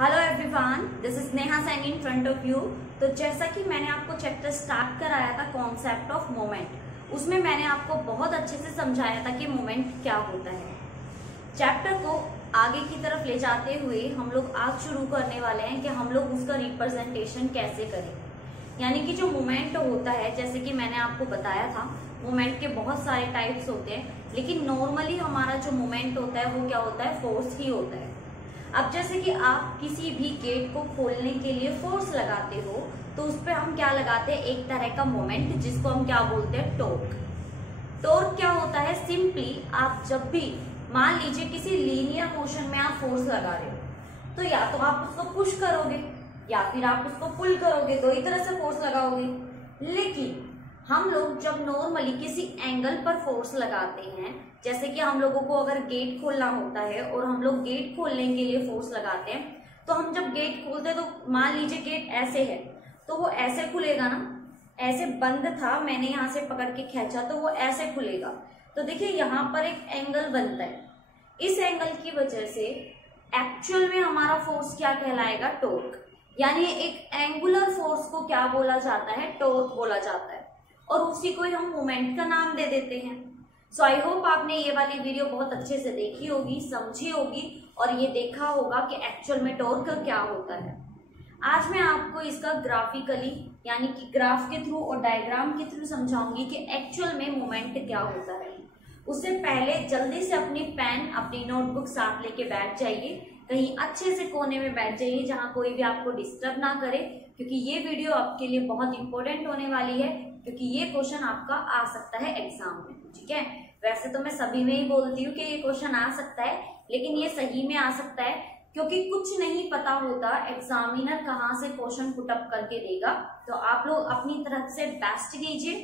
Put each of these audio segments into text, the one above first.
Hello everyone, this is Neha Saini in front of you. तो जैसा कि मैंने आपको चैप्टर स्टार्ट कराया था कॉन्सेप्ट ऑफ मोमेंट, उसमें मैंने आपको बहुत अच्छे से समझाया था कि मोमेंट क्या होता है। चैप्टर को आगे की तरफ ले जाते हुए हम लोग आज शुरू करने वाले हैं कि हम लोग उसका रिप्रेजेंटेशन कैसे करें। यानी कि जो मोमेंट होता है, जैसे कि मैंने आपको बताया था, मोमेंट के बहुत सारे टाइप्स होते हैं, लेकिन नॉर्मली हमारा जो मोमेंट होता है वो क्या होता है, फोर्स ही होता है। अब जैसे कि आप किसी भी गेट को खोलने के लिए फोर्स लगाते हो, तो उस पर हम क्या लगाते हैं, एक तरह का मोमेंट, जिसको हम क्या बोलते हैं, टॉर्क। टॉर्क क्या होता है, सिंपली आप जब भी मान लीजिए किसी लीनियर मोशन में आप फोर्स लगा रहे हो, तो या तो आप उसको पुश करोगे या फिर आप उसको पुल करोगे, दो ही तरह से फोर्स लगाओगे। लेकिन हम लोग जब नॉर्मली किसी एंगल पर फोर्स लगाते हैं, जैसे कि हम लोगों को अगर गेट खोलना होता है और हम लोग गेट खोलने के लिए फोर्स लगाते हैं, तो हम जब गेट खोलते हैं तो मान लीजिए गेट ऐसे है, तो वो ऐसे खुलेगा ना, ऐसे बंद था, मैंने यहाँ से पकड़ के खींचा तो वो ऐसे खुलेगा। तो देखिए यहाँ पर एक एंगल बनता है, इस एंगल की वजह से एक्चुअल में हमारा फोर्स क्या कहलाएगा, टॉर्क। यानी एक एंगुलर फोर्स को क्या बोला जाता है, टॉर्क बोला जाता है, और उसी को हम मोमेंट का नाम दे देते हैं। सो आई होप आपने ये वाली वीडियो बहुत अच्छे से देखी होगी, समझी होगी, और ये देखा होगा कि एक्चुअल में टॉर्क क्या होता है। आज मैं आपको इसका ग्राफिकली यानी कि ग्राफ के थ्रू और डायग्राम के थ्रू समझाऊंगी कि एक्चुअल में मोमेंट क्या होता है। उससे पहले जल्दी से अपनी पेन, अपनी नोटबुक साथ लेके बैठ जाइए, कहीं अच्छे से कोने में बैठ जाइए जहां कोई भी आपको डिस्टर्ब ना करे, क्योंकि ये वीडियो आपके लिए बहुत इंपॉर्टेंट होने वाली है, क्योंकि ये क्वेश्चन आपका आ सकता है एग्जाम में। ठीक है, वैसे तो मैं सभी में ही बोलती हूँ कि ये क्वेश्चन आ सकता है, लेकिन ये सही में आ सकता है, क्योंकि कुछ नहीं पता होता एग्जामिनर कहाँ से क्वेश्चन पुट अप करके देगा। तो आप लोग अपनी तरफ से बेस्ट कीजिए।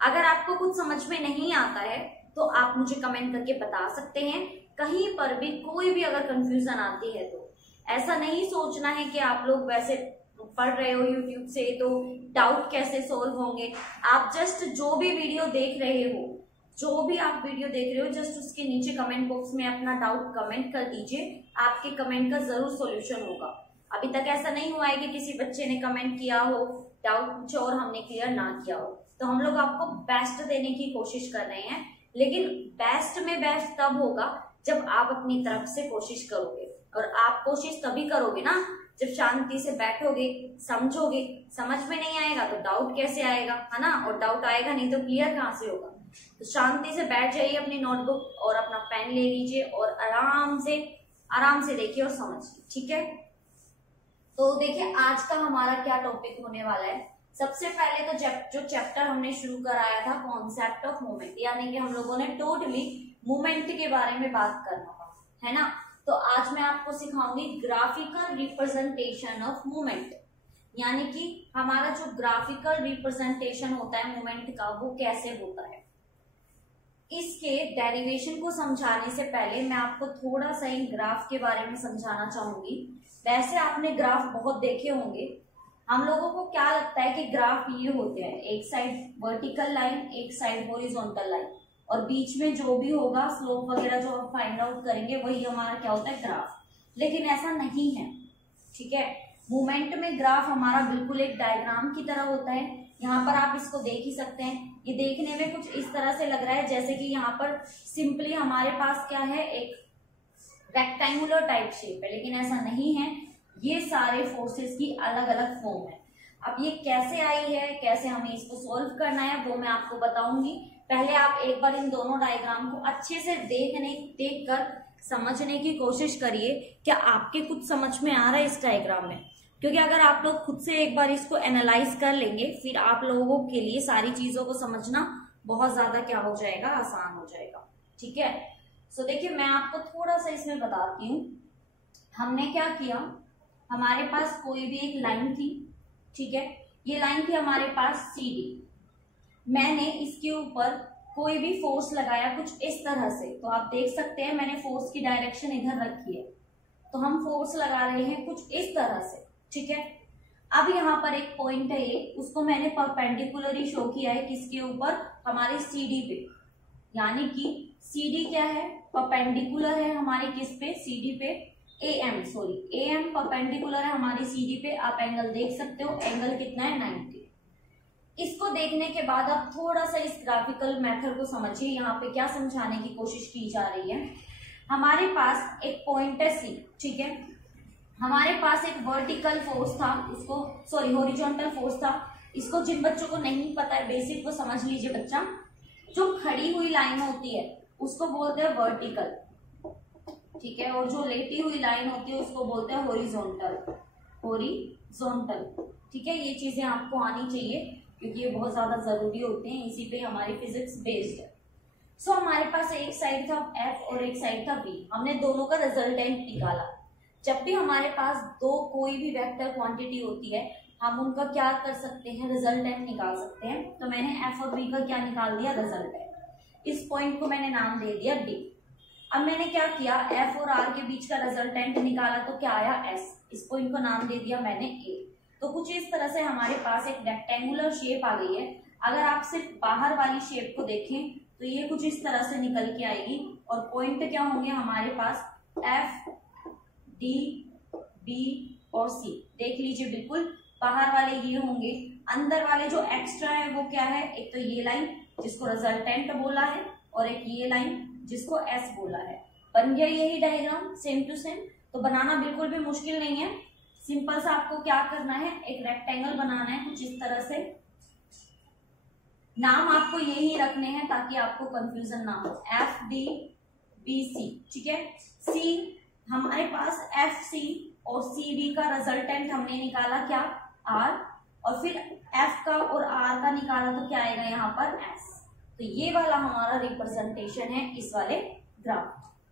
अगर आपको कुछ समझ में नहीं आता है तो आप मुझे कमेंट करके बता सकते हैं। कहीं पर भी कोई भी अगर कंफ्यूजन आती है तो ऐसा नहीं सोचना है कि आप लोग वैसे पढ़ रहे हो यूट्यूब से तो डाउट कैसे सोल्व होंगे। आप जस्ट जो भी वीडियो देख रहे हो, जो भी आप वीडियो देख रहे हो, जस्ट उसके नीचे कमेंट बॉक्स में अपना डाउट कमेंट कर दीजिए, आपके कमेंट का जरूर सॉल्यूशन होगा। अभी तक ऐसा नहीं हुआ है कि किसी बच्चे ने कमेंट किया हो, डाउट पूछा और हमने क्लियर ना किया हो। तो हम लोग आपको बेस्ट देने की कोशिश कर रहे हैं, लेकिन बेस्ट में बेस्ट तब होगा जब आप अपनी तरफ से कोशिश करोगे, और आप कोशिश तभी करोगे ना जब शांति से बैठोगे, समझोगे। समझ में नहीं आएगा तो डाउट कैसे आएगा, है ना, और डाउट आएगा नहीं तो क्लियर कहाँ से होगा। तो शांति से बैठ जाइए, अपनी नोटबुक और अपना पेन ले लीजिए और आराम से देखिए और समझिए। ठीक है, तो देखिए आज का हमारा क्या टॉपिक होने वाला है। सबसे पहले तो जो चैप्टर हमने शुरू कराया था कॉन्सेप्ट ऑफ मूवमेंट, यानी कि हम लोगों ने टोटली मूवमेंट के बारे में बात करना था, है ना। तो आज मैं आपको सिखाऊंगी ग्राफिकल रिप्रेजेंटेशन ऑफ मूवमेंट, यानी कि हमारा जो ग्राफिकल रिप्रेजेंटेशन होता है मूवमेंट का, वो कैसे होता है। इसके डेरिवेशन को समझाने से पहले मैं आपको थोड़ा सा इन ग्राफ के बारे में समझाना चाहूंगी। वैसे आपने ग्राफ बहुत देखे होंगे, हम लोगों को क्या लगता है कि ग्राफ ये होते हैं, एक साइड वर्टिकल लाइन, एक साइड हॉरिजॉन्टल लाइन, और बीच में जो भी होगा स्लोप वगैरह जो हम फाइंड आउट करेंगे वही हमारा क्या होता है, ग्राफ। लेकिन ऐसा नहीं है। ठीक है, मूवमेंट में ग्राफ हमारा बिल्कुल एक डायग्राम की तरह होता है। यहाँ पर आप इसको देख ही सकते हैं, ये देखने में कुछ इस तरह से लग रहा है जैसे कि यहाँ पर सिंपली हमारे पास क्या है, एक रेक्टेंगुलर टाइप शेप है, लेकिन ऐसा नहीं है। ये सारे फोर्सेस की अलग अलग फॉर्म है। अब ये कैसे आई है, कैसे हमें इसको सॉल्व करना है, वो मैं आपको बताऊंगी। पहले आप एक बार इन दोनों डायग्राम को अच्छे से देखकर समझने की कोशिश करिए, क्या आपके कुछ समझ में आ रहा है इस डायग्राम में। क्योंकि अगर आप लोग खुद से एक बार इसको एनालाइज कर लेंगे, फिर आप लोगों के लिए सारी चीजों को समझना बहुत ज्यादा क्या हो जाएगा, आसान हो जाएगा। ठीक है, सो देखिए मैं आपको थोड़ा सा इसमें बताती हूँ। हमने क्या किया, हमारे पास कोई भी एक लाइन थी, ठीक है, ये लाइन थी हमारे पास CD। मैंने इसके ऊपर कोई भी फोर्स लगाया कुछ इस तरह से, तो आप देख सकते हैं मैंने फोर्स की डायरेक्शन इधर रखी है, तो हम फोर्स लगा रहे हैं कुछ इस तरह से। ठीक है, अब यहाँ पर एक पॉइंट है ये, उसको मैंने परपेंडिकुलरली शो किया है किसके ऊपर, हमारे CD पे। यानी कि CD क्या है, परपेंडिकुलर है हमारे किस पे, CD पे। AM परपेंडिकुलर है हमारी CD पे। आप एंगल देख सकते हो, एंगल कितना है 90। इसको देखने के बाद आप थोड़ा सा इस ग्राफिकल मेथड को समझिए। यहाँ पे क्या समझाने की कोशिश की जा रही है, हमारे पास एक पॉइंट है C, ठीक है। हमारे पास एक वर्टिकल फोर्स था, हॉरिजॉन्टल फोर्स था। इसको जिन बच्चों को नहीं पता है बेसिक वो समझ लीजिए बच्चा। जो खड़ी हुई लाइन होती है उसको बोलते हैं वर्टिकल, ठीक है, और जो लेटी हुई लाइन होती है उसको बोलते हैं हॉरिजॉन्टल, ठीक है। ये चीजें आपको आनी चाहिए क्योंकि ये बहुत ज्यादा जरूरी होते हैं, इसी पे हमारी फिजिक्स बेस्ड है। सो हमारे पास एक साइड था F और एक साइड था V। हमने दोनों का रिजल्टेंट निकाला। जब भी हमारे पास दो कोई भी वेक्टर क्वांटिटी होती है हम उनका क्या कर सकते हैं, रिजल्टेंट निकाल सकते हैं। तो मैंने F और V का क्या निकाल दिया, रिजल्टेंट। इस पॉइंट को मैंने नाम दे दिया D। अब मैंने क्या किया, F और R के बीच का रिजल्टेंट निकाला तो क्या आया S। इस पॉइंट को नाम दे दिया मैंने A। तो कुछ इस तरह से हमारे पास एक रेक्टेंगुलर शेप आ गई है। अगर आप सिर्फ बाहर वाली शेप को देखें तो ये कुछ इस तरह से निकल के आएगी और पॉइंट क्या होंगे हमारे पास, F, D, B और C। देख लीजिए बिल्कुल बाहर वाले ये होंगे, अंदर वाले जो एक्स्ट्रा है वो क्या है, एक तो ये लाइन जिसको रिजल्टेंट बोला है और एक ये लाइन जिसको S बोला है। बन गया यही डायग्राम सेम टू सेम। तो बनाना बिल्कुल भी मुश्किल नहीं है, सिंपल सा आपको क्या करना है, एक रेक्टेंगल बनाना है कुछ इस तरह से। नाम आपको यही रखने हैं ताकि आपको कंफ्यूजन ना हो, FDBC, ठीक है। C हमारे पास FC और CV का रिजल्टेंट हमने निकाला क्या, R, और फिर F का और R का निकाला तो क्या आएगा यहाँ पर S। तो ये वाला हमारा रिप्रेजेंटेशन है इस वाले ग्राफ,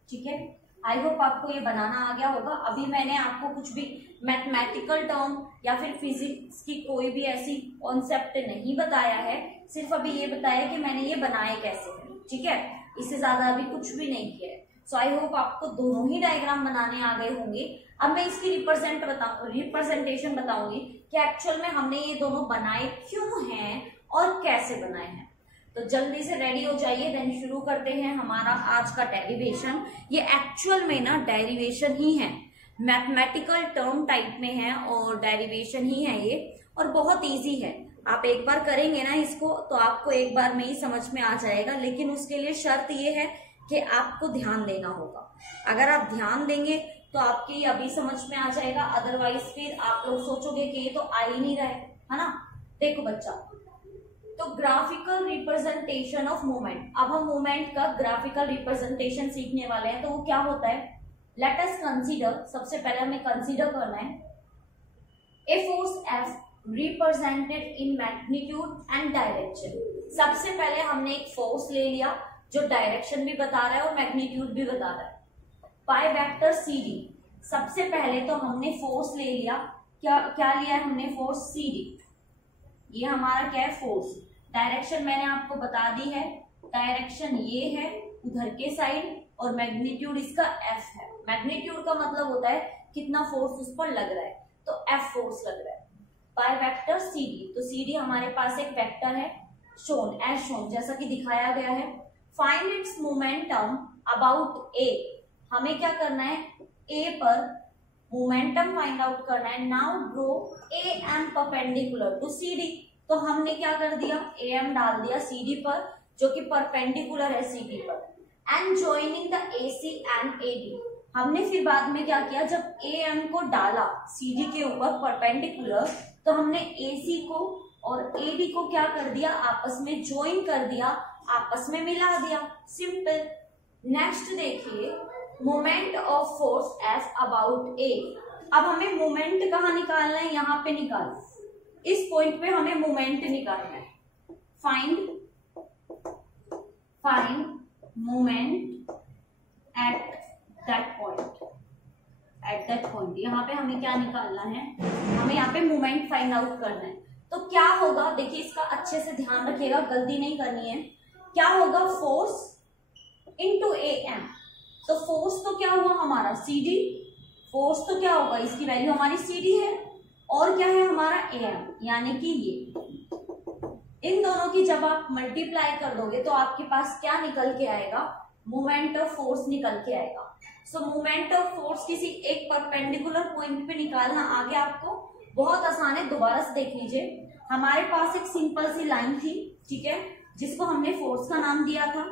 ठीक है। आई होप आपको ये बनाना आ गया होगा। अभी मैंने आपको कुछ भी मैथमेटिकल टर्म या फिर फिजिक्स की कोई भी ऐसी कॉन्सेप्ट नहीं बताया है, सिर्फ अभी ये बताया कि मैंने ये बनाए कैसे हैं, ठीक है। इससे ज्यादा अभी कुछ भी नहीं किया है। सो आई होप आपको दोनों ही डायग्राम बनाने आ गए होंगे। अब मैं इसकी रिप्रेजेंटेशन बताऊंगी कि एक्चुअल में हमने ये दोनों बनाए क्यों हैं और कैसे बनाए हैं। तो जल्दी से रेडी हो जाइए, देन शुरू करते हैं हमारा आज का डेरिवेशन। ये एक्चुअल में ना डेरिवेशन ही है, मैथमेटिकल टर्म टाइप में है और डेरिवेशन ही है ये, और बहुत इजी है। आप एक बार करेंगे ना इसको तो आपको एक बार में ही समझ में आ जाएगा, लेकिन उसके लिए शर्त ये है कि आपको ध्यान देना होगा। अगर आप ध्यान देंगे तो आपकी अभी समझ में आ जाएगा, अदरवाइज फिर आप लोग सोचोगे कि ये तो आ ही नहीं रहा है ना। देखो बच्चा, तो ग्राफिकल रिप्रेजेंटेशन ऑफ मूवमेंट। अब हम मूवमेंट का ग्राफिकल रिप्रेजेंटेशन सीखने वाले हैं। तो वो क्या होता है, लेट अस कंसीडर, सबसे पहले हमें कंसीडर करना है a force F represented in magnitude and direction. सबसे पहले हमने एक फोर्स ले लिया जो डायरेक्शन भी बता रहा है और मैग्नीट्यूड भी बता रहा है, बाय वेक्टर CD। सबसे पहले तो हमने फोर्स ले लिया, क्या लिया है हमने, फोर्स CD। ये हमारा क्या है, फोर्स। डायरेक्शन मैंने आपको बता दी है, डायरेक्शन ये है उधर के साइड, और मैग्नीट्यूड इसका F है। मैग्नीट्यूड का मतलब होता है कितना फोर्स उस पर लग रहा है, तो F फोर्स लग रहा है बाय वेक्टर CD। तो CD हमारे पास एक वेक्टर है, शोन एज शोन, जैसा कि दिखाया गया है। Find its momentum about A। हमें क्या करना है, A पर मोमेंटम फाइंड आउट करना है। Now draw AM perpendicular to CD। तो हमने क्या कर दिया, AM डाल दिया CD पर जो कि परपेंडिकुलर है CD पर, and joining the AC and AD। हमने फिर बाद में क्या किया, जब AM को डाला CD के ऊपर परपेंडिकुलर, तो हमने AC को और AD को क्या कर दिया, आपस में ज्वाइन कर दिया, आपस में मिला दिया, सिंपल। नेक्स्ट देखिए, moment of force F about A। अब हमें मोमेंट कहाँ निकालना है, यहाँ पे निकालना, इस पॉइंट पे हमें मोमेंट निकालना है। Find moment at that point. यहाँ पे हमें क्या निकालना है, हमें यहाँ पे मोमेंट फाइंड आउट करना है। तो क्या होगा, देखिए इसका अच्छे से ध्यान रखिएगा, गलती नहीं करनी है। क्या होगा, फोर्स इंटू AM। तो फोर्स तो क्या हुआ हमारा CD, फोर्स तो क्या होगा, इसकी वैल्यू हमारी CD है, और क्या है हमारा AM, यानी कि ये। इन दोनों की जब आप मल्टीप्लाई कर दोगे तो आपके पास क्या निकल के आएगा, मोमेंट ऑफ फोर्स निकल के आएगा। सो मोमेंट ऑफ फोर्स किसी एक परपेंडिकुलर पॉइंट पे निकालना आगे आपको बहुत आसान है। दोबारा से देख लीजिए, हमारे पास एक सिंपल सी लाइन थी, ठीक है, जिसको हमने फोर्स का नाम दिया था।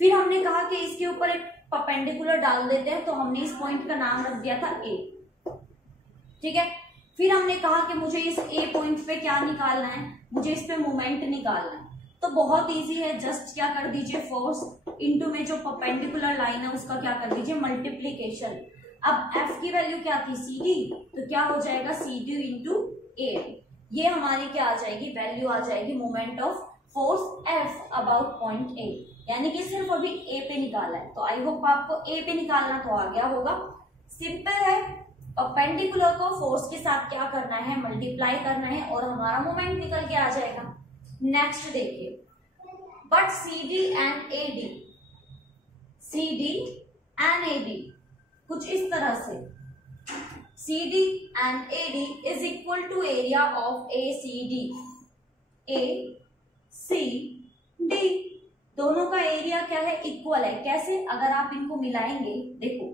फिर हमने कहा कि इसके ऊपर एक परपेंडिकुलर डाल देते हैं, तो हमने इस पॉइंट का नाम रख दिया था ए, ठीक है। फिर हमने कहा कि मुझे इस ए पॉइंट पे क्या निकालना है, मुझे इस पे मोमेंट निकालना है। तो बहुत इजी है, जस्ट क्या कर दीजिए, फोर्स इनटू में जो परपेंडिकुलर लाइन है उसका क्या कर दीजिए, मल्टीप्लीकेशन। अब एफ की वैल्यू क्या थी, सी डी, तो क्या हो जाएगा, सी डी इंटू ए। ये हमारी क्या आ जाएगी, वैल्यू आ जाएगी moment of force F about point A, यानी कि सिर्फ अभी ए पे निकाला है। तो आई होप आपको ए पे निकालना तो आ गया होगा। सिंपल है, परपेंडिकुलर को फोर्स के साथ क्या करना है, मल्टीप्लाई करना है और हमारा मोमेंट निकल के आ जाएगा। नेक्स्ट देखिए, but C D and A D, C D and A D कुछ इस तरह से, CD and AD is equal to area of ACD, ACD दोनों का एरिया क्या है, इक्वल है। कैसे, अगर आप इनको मिलाएंगे, देखो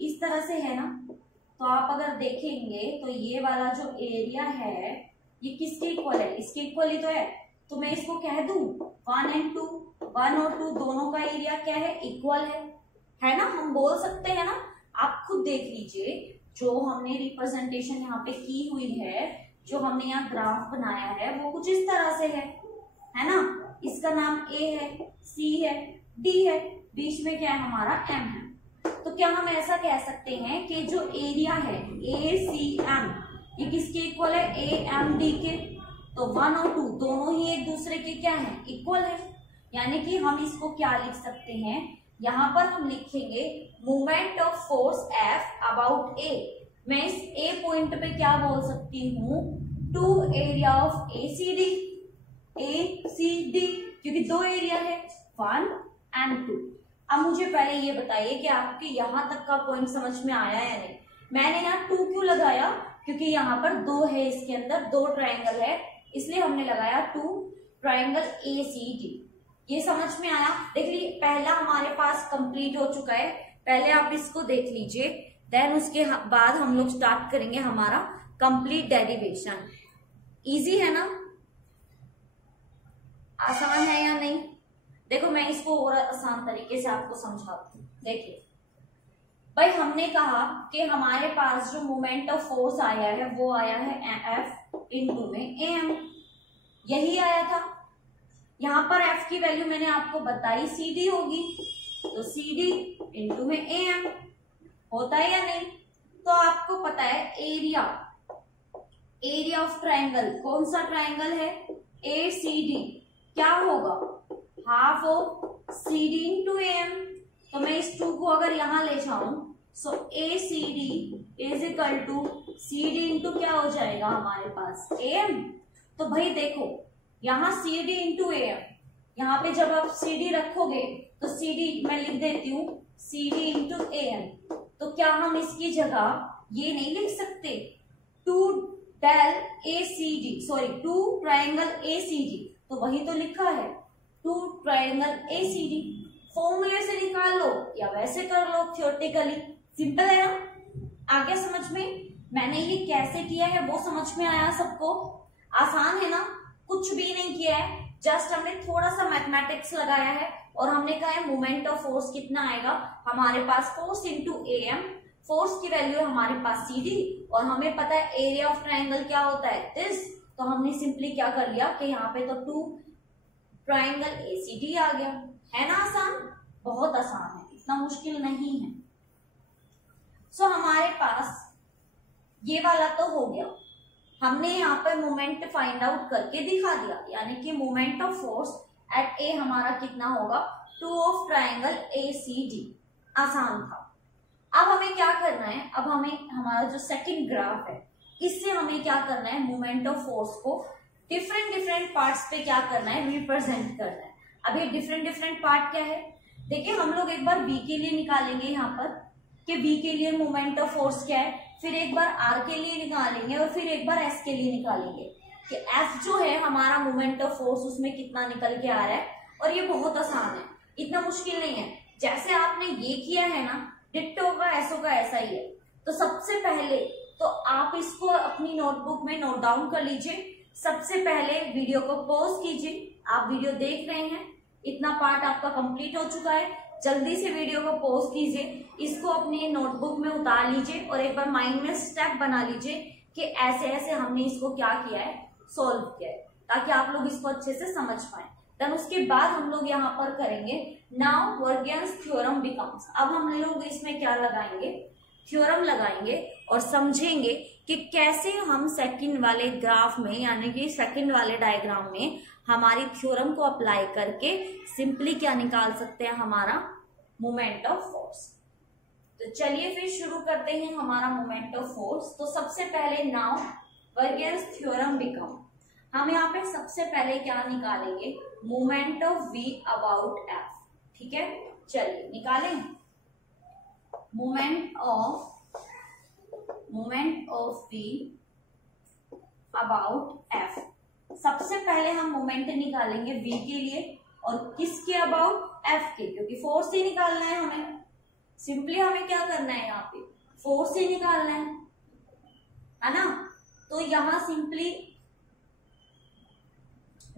इस तरह से है ना, तो आप अगर देखेंगे तो ये वाला जो एरिया है ये किसके इक्वल है, इसके इक्वल ही तो है। तो मैं इसको कह दूं 1 and 2, 1 और 2 दोनों का एरिया क्या है, इक्वल है ना, हम बोल सकते हैं ना। आप खुद देख लीजिए, जो हमने रिप्रेजेंटेशन यहाँ पे की हुई है, जो हमने यहाँ ग्राफ बनाया है, वो कुछ इस तरह से है ना। इसका नाम ए है, सी है, डी है, बीच में क्या है हमारा एम है। तो क्या हम ऐसा कह सकते हैं कि जो एरिया है ए सी एम, ये किसके इक्वल है, ए एम डी के। तो 1 और 2 दोनों ही एक दूसरे के क्या है, इक्वल है। यानी कि हम इसको क्या लिख सकते हैं, यहाँ पर हम लिखेंगे moment of force F about A. मैं इस ए पॉइंट पे क्या बोल सकती हूँ, two area of A C D, क्योंकि दो एरिया है 1 and 2। अब मुझे पहले ये बताइए कि आपके यहाँ तक का पॉइंट समझ में आया या नहीं। मैंने यहाँ 2 क्यों लगाया, क्योंकि यहाँ पर 2 है, इसके अंदर 2 ट्राइंगल है, इसलिए हमने लगाया 2 ट्राइंगल ए सी डी। ये समझ में आया। देख लीजिए, पहला हमारे पास कंप्लीट हो चुका है, पहले आप इसको देख लीजिए, देन उसके बाद हम लोग स्टार्ट करेंगे हमारा कंप्लीट डेरिवेशन। इजी है ना, आसान है या नहीं। देखो मैं इसको और आसान तरीके से आपको समझाती हूँ। देखिए भाई, हमने कहा कि हमारे पास जो मोमेंट ऑफ फोर्स आया है वो आया है एफ इनटू में एम, यही आया था। यहाँ पर F की वैल्यू मैंने आपको बताई CD होगी, तो CD इंटू में AM होता है या नहीं। तो आपको पता है एरिया ऑफ ट्राइंगल, कौन सा ट्राइंगल है, ACD, क्या होगा, half of CD into AM। तो मैं इस 2 को अगर यहां ले जाऊं, so ACD is equal to CD into क्या हो जाएगा हमारे पास, AM। तो भाई देखो, यहाँ CD इंटू AM, यहाँ पे जब आप CD रखोगे तो CD मैं लिख देती हूँ CD इंटू AM। तो क्या हम इसकी जगह ये नहीं लिख सकते 2 ट्राइंगल ACD, तो वही तो लिखा है 2 ट्राइंगल ACD। फॉर्मूले से निकाल लो या वैसे कर लो, थियोरेटिकली सिंपल है ना। आगे समझ में, मैंने ये कैसे किया है वो समझ में आया सबको, आसान है ना, कुछ भी नहीं किया है, जस्ट हमने थोड़ा सा मैथमेटिक्स लगाया है और हमने कहा है मोमेंट ऑफ फोर्स कितना आएगा हमारे पास, फोर्स इंटू AM। फोर्स की वैल्यू है हमारे पास CD और हमें पता है एरिया ऑफ ट्राइंगल क्या होता है, दिस। तो हमने सिंपली क्या कर लिया कि यहाँ पे तो 2 ट्राइंगल ACD आ गया। है ना आसान, बहुत आसान है, इतना मुश्किल नहीं है। सो हमारे पास ये वाला तो हो गया, हमने यहाँ पर मोमेंट फाइंड आउट करके दिखा दिया, यानी कि मोमेंट ऑफ फोर्स एट ए हमारा कितना होगा, 2 ऑफ ट्राइंगल ACD। आसान था। अब हमें क्या करना है, अब हमें हमारा जो सेकंड ग्राफ है इससे हमें क्या करना है, मोमेंट ऑफ फोर्स को डिफरेंट पार्ट्स पे क्या करना है, रिप्रेजेंट करना है। अब ये डिफरेंट पार्ट क्या है, देखिए हम लोग एक बार V के लिए निकालेंगे यहाँ पर कि V के लिए मोमेंट ऑफ फोर्स क्या है, फिर एक बार R के लिए निकालेंगे और फिर एक बार S के लिए निकालेंगे कि F जो है हमारा मोमेंट ऑफ फोर्स उसमें कितना निकल के आ रहा है। और ये बहुत आसान है, इतना मुश्किल नहीं है। जैसे आपने ये किया है ना, डिट्टो का एसओ का ऐसा ही है। तो सबसे पहले तो आप इसको अपनी नोटबुक में नोट डाउन कर लीजिए। सबसे पहले वीडियो को पॉज कीजिए, आप वीडियो देख रहे हैं, इतना पार्ट आपका कंप्लीट हो चुका है, जल्दी से वीडियो को पॉज कीजिए, इसको अपनी नोटबुक में उतार लीजिए और एक बार माइंड में स्टेप बना लीजिए कि ऐसे ऐसे हमने इसको क्या किया है, सॉल्व किया है, ताकि आप लोग इसको अच्छे से समझ पाए। देन उसके बाद हम लोग यहाँ पर करेंगे नाउ वर्गियंस थ्योरम बिकम्स। अब हम लोग इसमें क्या लगाएंगे, थ्योरम लगाएंगे और समझेंगे कि कैसे हम सेकंड वाले ग्राफ में यानी कि सेकंड वाले डायग्राम में हमारी थ्योरम को अप्लाई करके सिंपली क्या निकाल सकते हैं, हमारा मोमेंट ऑफ फोर्स। तो चलिए फिर शुरू करते हैं हमारा मोमेंट ऑफ फोर्स। तो सबसे पहले नाउ वर्गियंस थ्योरम बिकम, हम यहाँ पे सबसे पहले क्या निकालेंगे, moment of v about f। ठीक है, चलिए निकालें moment of v about f। सबसे पहले हम मोमेंट निकालेंगे v के लिए और किसके अबाउट, f के, क्योंकि फोर्स ही निकालना है हमें। सिंपली हमें क्या करना है, यहाँ पे फोर्स ही निकालना है ना। तो यहां सिंपली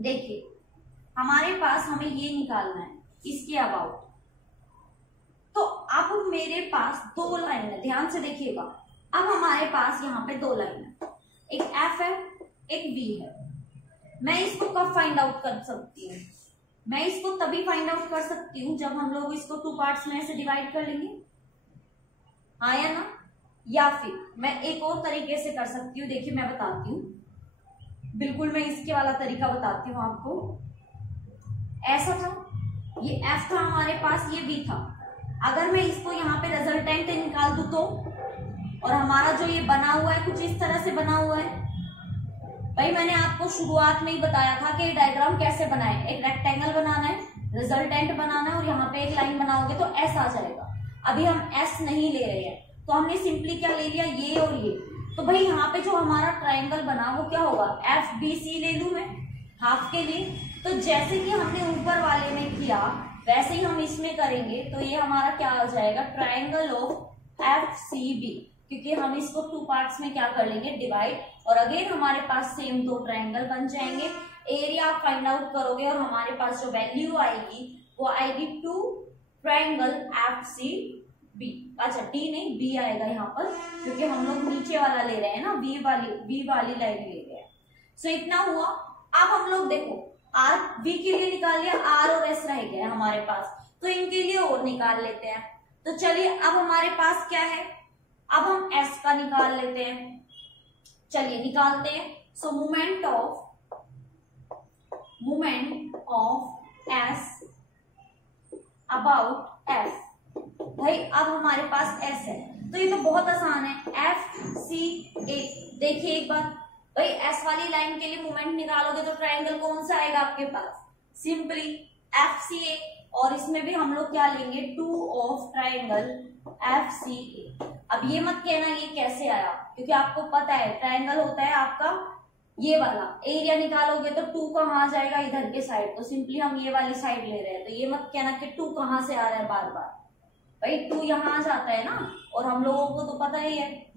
देखिए हमारे पास हमें ये निकालना है इसके अबाउट। तो अब मेरे पास दो लाइन है, ध्यान से देखिएगा। अब हमारे पास यहाँ पे दो लाइन है, एक F है एक V है। मैं इसको कब फाइंड आउट कर सकती हूँ, मैं इसको तभी फाइंड आउट कर सकती हूँ जब हम लोग इसको टू पार्ट्स में ऐसे डिवाइड कर लेंगे, हाँ या ना। या फिर मैं एक और तरीके से कर सकती हूँ, देखिए मैं बताती हूँ, बिल्कुल मैं इसके वाला तरीका बताती हूँ आपको। ऐसा था, ये F था हमारे पास, ये V था। अगर मैं इसको यहाँ पे रिजल्टेंट निकाल दूं तो, और हमारा जो ये बना हुआ है कुछ इस तरह से बना हुआ है। भाई मैंने आपको शुरुआत में ही बताया था कि डायग्राम कैसे बनाए, एक रेक्टेंगल बनाना है, रिजल्टेंट बनाना है और यहाँ पे एक लाइन बनाओगे तो S आ जाएगा। अभी हम S नहीं ले रहे हैं, तो हमने सिंपली क्या ले लिया, ये और ये। तो भाई यहाँ पे जो हमारा ट्राइंगल बना वो क्या होगा, FBC ले लूं मैं हाफ के लिए। तो जैसे कि हमने ऊपर वाले में किया वैसे ही हम इसमें करेंगे, तो ये हमारा क्या आ जाएगा, ट्राइंगल ऑफ FCB, क्योंकि हम इसको टू पार्ट्स में क्या कर लेंगे, डिवाइड। और अगेन हमारे पास सेम दो ट्राइंगल बन जाएंगे। एरिया आप फाइंड आउट करोगे और हमारे पास जो वैल्यू आएगी वो आएगी 2 ट्राइंगल FCB। अच्छा D नहीं B आएगा यहाँ पर, क्योंकि हम लोग नीचे वाला ले रहे हैं ना, B वाली लाइन ले रहे हैं। सो इतना हुआ। अब हम लोग देखो R V के लिए निकाल लिया, R और S रह गया हमारे पास, तो इनके लिए और निकाल लेते हैं। तो चलिए अब हमारे पास क्या है, अब हम S का निकाल लेते हैं, चलिए निकालते हैं। सो moment of S about F। भाई अब हमारे पास S है, तो ये तो बहुत आसान है, FCA। देखिए एक बार, भाई S वाली लाइन के लिए मोमेंट निकालोगे तो ट्राइंगल कौन सा आएगा आपके पास, सिंपली FCA। और इसमें भी हम लोग क्या लेंगे, 2 ऑफ ट्राइंगल FCA। अब ये मत कहना ये कैसे आया, क्योंकि आपको पता है ट्राइंगल होता है आपका ये वाला, एरिया निकालोगे तो 2 कहाँ आ जाएगा, इधर के साइड। तो सिंपली हम ये वाली साइड ले रहे हैं, तो ये मत कहना कि 2 कहाँ से आ रहा है बार बार, भाई 2 यहाँ आ जाता है ना। और हम लोगों को तो पता ही है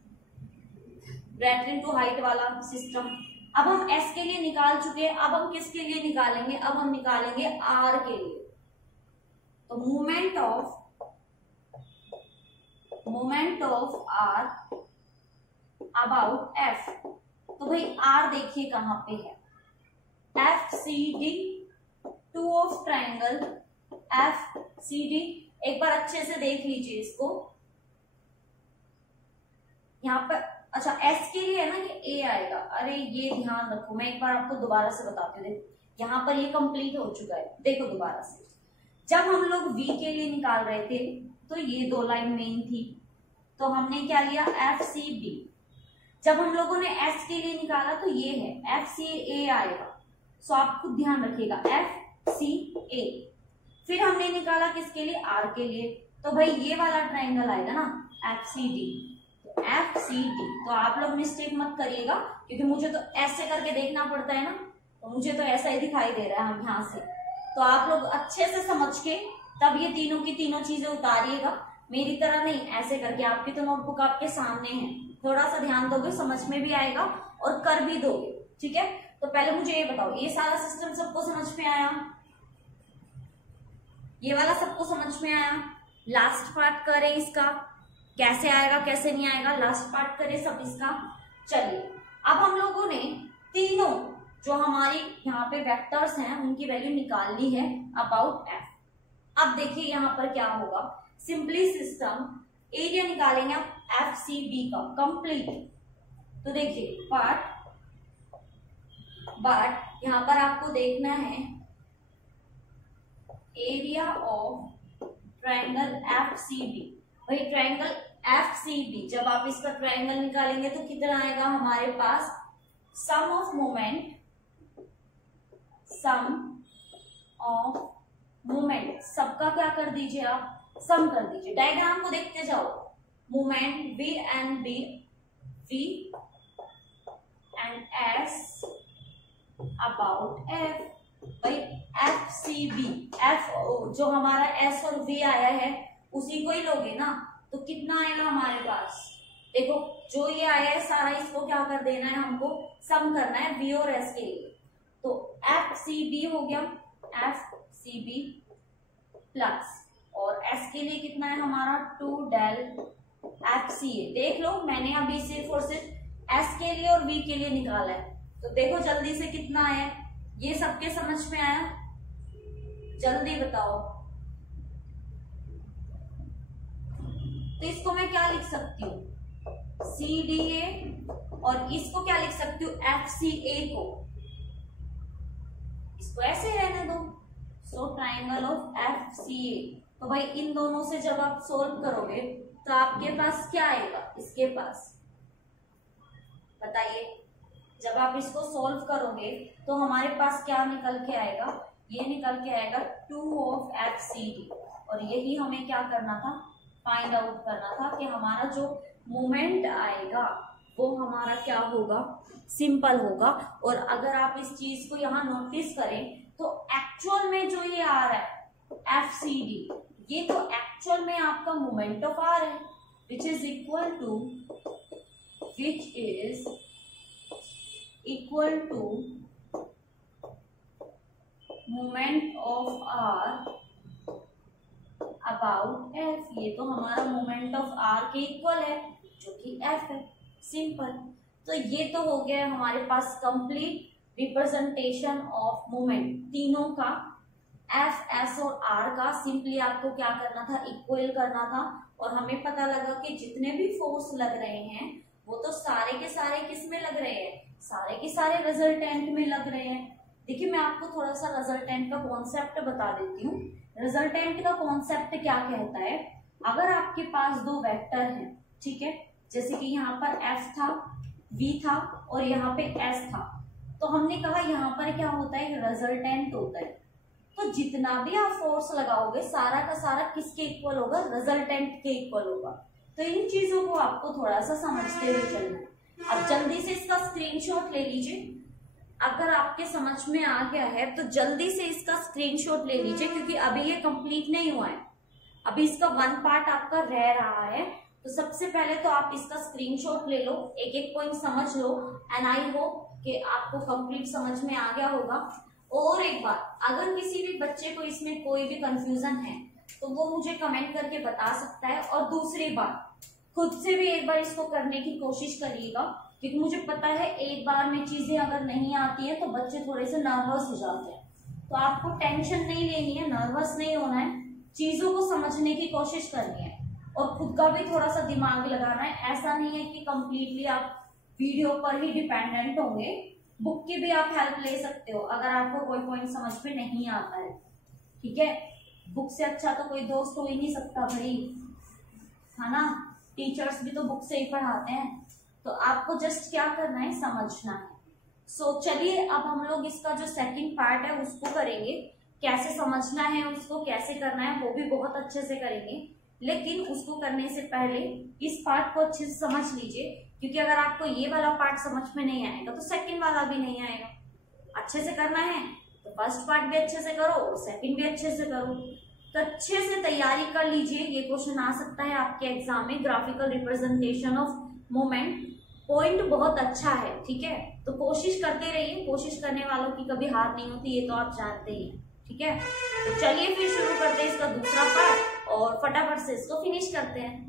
ब्रैकेट टू हाइट वाला सिस्टम। अब हम S के लिए निकाल चुके हैं, अब हम किसके लिए निकालेंगे, अब हम निकालेंगे R के लिए। तो moment of R about F। तो भाई R देखिए कहां पे है, FCD, 2 ऑफ ट्राइंगल FCD। एक बार अच्छे से देख लीजिए इसको यहाँ पर। अच्छा S के लिए है ना ये A आएगा, अरे ये ध्यान रखो, मैं एक बार आपको दोबारा से बताती हूँ। यहाँ पर ये कंप्लीट हो चुका है, देखो दोबारा से। जब हम लोग V के लिए निकाल रहे थे तो ये 2 लाइन मेन थी, तो हमने क्या लिया, FCB। जब हम लोगों ने S के लिए निकाला तो ये है FCA आएगा। सो आप खुद ध्यान रखिएगा, FCA। फिर हमने निकाला किसके लिए, R के लिए, तो भाई ये वाला ट्राइंगल आएगा ना, FCD। तो आप लोग मिस्टेक मत करिएगा, क्योंकि मुझे तो ऐसे करके देखना पड़ता है ना, तो मुझे तो ऐसा ही दिखाई दे रहा है यहाँ से। तो आप लोग अच्छे से समझ के तब ये तीनों की तीनों चीजें उतारिएगा, मेरी तरह नहीं ऐसे करके, आपकी तो नोटबुक आपके सामने है, थोड़ा सा ध्यान दोगे समझ में भी आएगा और कर भी दोगे। ठीक है, तो पहले मुझे ये बताओ, ये सारा सिस्टम सबको समझ में आया? ये वाला सबको समझ में आया? लास्ट पार्ट करें इसका, कैसे आएगा कैसे नहीं आएगा, लास्ट पार्ट करें सब इसका। चलिए, अब हम लोगों ने तीनों जो हमारी यहाँ पे वेक्टर्स हैं उनकी वैल्यू निकाल ली है अबाउट एफ। अब देखिए यहाँ पर क्या होगा, सिंपली सिस्टम एरिया निकालेंगे आप एफ सी बी का कंप्लीट। तो देखिए बट यहाँ पर आपको देखना है area of triangle F C B. भाई ट्रायंगल एफ सी बी, जब आप इसका ट्रायंगल निकालेंगे तो कितना आएगा हमारे पास, सम ऑफ मोमेंट सबका क्या कर दीजिए आप, सम कर दीजिए। डायग्राम को देखते जाओ, moment V and S about F. भाई एफ सी बी, एफ जो हमारा एस और वी आया है उसी को ही लोगे ना, तो कितना आएगा हमारे पास, देखो जो ये आया है सारा इसको क्या कर देना है, हमको सम करना है वी और एस के लिए। तो एफ सी बी हो गया, एफ सी बी प्लस, और एस के लिए कितना है हमारा 2 डेल एफ सी ए। देख लो मैंने अभी सिर्फ और सिर्फ एस के लिए और वी के लिए निकाला है, तो देखो जल्दी से कितना आया, ये सबके समझ में आया, जल्दी बताओ। तो इसको मैं क्या लिख सकती हूँ, सी डी ए, और इसको क्या लिख सकती हूँ, एफ सी ए को, इसको ऐसे रहने दो। So triangle of F C A, तो भाई इन दोनों से जब आप सोल्व करोगे तो आपके पास क्या आएगा, इसके पास बताइए, जब आप इसको सोल्व करोगे तो हमारे पास क्या निकल के आएगा, ये निकल के आएगा 2 ऑफ एफ सी डी। और यही हमें क्या करना था, फाइंड आउट करना था कि हमारा जो मोमेंट आएगा वो हमारा क्या होगा, सिंपल होगा। और अगर आप इस चीज को यहाँ नोटिस करें तो एक्चुअल में जो ये आ रहा है एफ सी डी, ये तो एक्चुअल में आपका मोमेंट ऑफ आर है, which is equal to moment of R about F. ये तो हमारा मोमेंट ऑफ आर के इक्वल है जो कि एफ है, सिंपल। तो ये तो हो गया हमारे पास कंप्लीट रिप्रेजेंटेशन ऑफ मोमेंट तीनों का, एफ एस और आर का। सिंपली आपको क्या करना था, इक्वल करना था। और हमें पता लगा कि जितने भी फोर्स लग रहे हैं वो तो सारे के सारे किस में लग रहे हैं, सारे के सारे रिजल्टेंट में लग रहे हैं। देखिए मैं आपको थोड़ा सा रिजल्टेंट का कॉन्सेप्ट बता देती हूँ। रिजल्टेंट का कॉन्सेप्ट क्या कहता है, अगर आपके पास दो वेक्टर हैं, ठीक है, जैसे कि यहाँ पर एफ था, वी था और यहाँ पे एस था, तो हमने कहा यहाँ पर क्या होता है, रिजल्टेंट होता है। तो जितना भी आप फोर्स लगाओगे सारा का सारा किसके इक्वल होगा, रिजल्टेंट के इक्वल होगा। तो इन चीजों को आपको थोड़ा सा समझते हुए चलना है। अब जल्दी से इसका स्क्रीनशॉट ले लीजिए, अगर आपके समझ में आ गया है तो जल्दी से इसका स्क्रीनशॉट ले लीजिए, क्योंकि अभी ये कंप्लीट नहीं हुआ है, अभी इसका वन पार्ट आपका रह रहा है। तो सबसे पहले तो आप इसका स्क्रीनशॉट ले लो, एक एक पॉइंट समझ लो, एंड आई होप कि आपको कंप्लीट समझ में आ गया होगा। और एक बात, अगर किसी भी बच्चे को इसमें कोई भी कंफ्यूजन है तो वो मुझे कमेंट करके बता सकता है। और दूसरी बात, खुद से भी एक बार इसको करने की कोशिश करिएगा, क्योंकि मुझे पता है एक बार में चीजें अगर नहीं आती है तो बच्चे थोड़े से नर्वस हो जाते हैं। तो आपको टेंशन नहीं लेनी है, नर्वस नहीं होना है, चीजों को समझने की कोशिश करनी है और खुद का भी थोड़ा सा दिमाग लगाना है। ऐसा नहीं है कि कंप्लीटली आप वीडियो पर ही डिपेंडेंट होंगे, बुक की भी आप हेल्प ले सकते हो अगर आपको कोई पॉइंट समझ में नहीं आता है, ठीक है। बुक से अच्छा तो कोई दोस्त हो ही नहीं सकता भाई, है ना, टीचर्स भी तो बुक से ही पढ़ाते हैं। तो आपको जस्ट क्या करना है, समझना है। सो चलिए अब हम लोग इसका जो सेकंड पार्ट है उसको करेंगे, कैसे समझना है उसको, कैसे करना है वो भी बहुत अच्छे से करेंगे। लेकिन उसको करने से पहले इस पार्ट को अच्छे से समझ लीजिए, क्योंकि अगर आपको ये वाला पार्ट समझ में नहीं आएगा तो सेकंड वाला भी नहीं आएगा। अच्छे से करना है तो फर्स्ट पार्ट भी अच्छे से करो, सेकंड भी अच्छे से करो। अच्छे से तैयारी कर लीजिए, ये क्वेश्चन आ सकता है आपके एग्जाम में। Graphical representation of moment point बहुत अच्छा है, ठीक है। तो कोशिश करते रहिए, कोशिश करने वालों की कभी हार नहीं होती, ये तो आप जानते ही हैं, ठीक है। तो चलिए फिर शुरू करते हैं इसका दूसरा पार्ट और फटाफट से इसको फिनिश करते हैं।